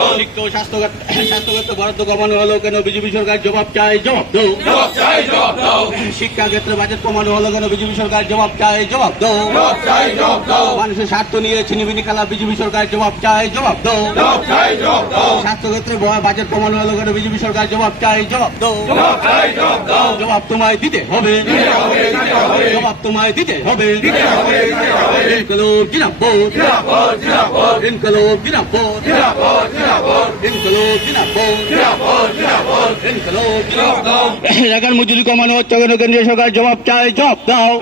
ও স্বাস্থ্যগত স্বাস্থ্যগত বরাদ্দ কমানো হলো কেন? বিজেপি সরকার জবাব চায় জবাব দাও। জবাব চাই জবাব দাও। শিক্ষা ক্ষেত্রে বাজেট কমানো হলো কেন? বিজেপি সরকার জবাব চায় জবাব দাও। জবাব চাই জবাব দাও। মানুষের স্বার্থ নিয়ে ছিনিমিনি খেলা বিজেপি সরকার জবাব চায় জবাব দাও। জবাব চাই জবাব দাও। স্বাস্থ্য ক্ষেত্রে বাজেট কমানো হলো কেন? বিজেপি সরকার জবাব চায় জবাব দাও। জবাব চাই জবাব দাও। জবাব তোমায় দিতে হবে। দিতে হবে জবাব দিতে হবে। জবাব মজুরি কমানো হচ্ছে, কেন কেন্দ্রীয় সরকার জবাব জবাব জবাব চাই জবাব দাও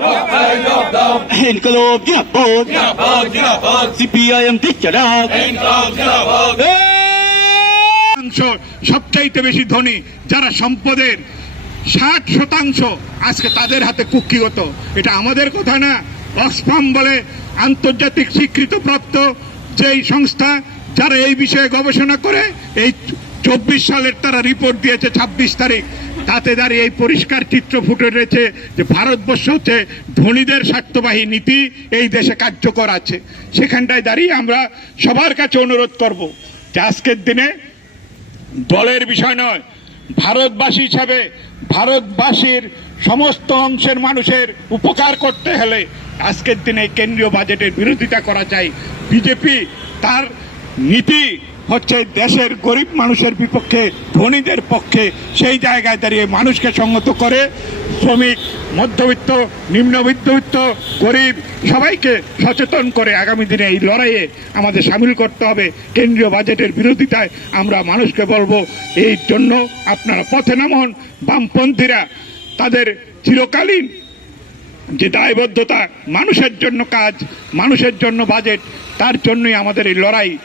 জিরাপদ সিপিআইএম দিচ্ছে জিরাপদ সবচাইতে বেশি ধনী যারা সম্পদের ষাট শতাংশ আজকে তাদের হাতে কুক্ষিগত। এটা আমাদের কথা না অক্সফাম বলে আন্তর্জাতিক স্বীকৃতপ্রাপ্ত যেই সংস্থা যারা এই বিষয়ে গবেষণা করে, এই চব্বিশ সালের তারা রিপোর্ট দিয়েছে ছাব্বিশ তারিখ। তাতে দাঁড়িয়ে এই পরিষ্কার চিত্র ফুটে রয়েছে যে ভারতবর্ষ হচ্ছে ধনীদের স্বার্থবাহী নীতি, এই দেশে কার্যকর আছে। সেখানটায় দাঁড়িয়ে আমরা সবার কাছে অনুরোধ করব যে আজকের দিনে দলের বিষয় নয় ভারতবাসী হিসাবে ভারতবাসীর সমস্ত অংশের মানুষের উপকার করতে হলে আজকের দিনে কেন্দ্রীয় বাজেটের বিরোধিতা করা যায় বিজেপি তার নীতি হচ্ছে দেশের গরিব মানুষের বিপক্ষে, ধনীদের পক্ষে সেই জায়গায় দাঁড়িয়ে মানুষকে সংহত করে, শ্রমিক মধ্যবিত্ত, নিম্নবিত্তবিত্ত, গরিব, সবাইকে সচেতন করে আগামী দিনে এই লড়াইয়ে আমাদের সামিল করতে হবে। কেন্দ্রীয় বাজেটের বিরোধিতায় আমরা মানুষকে বলব, এই জন্য আপনারা পথে নামন। বামপন্থীরা তাদের চিরকালীন যে দায়বদ্ধতা, মানুষের জন্য কাজ, মানুষের জন্য বাজেট, তার জন্যই আমাদের এই লড়াই।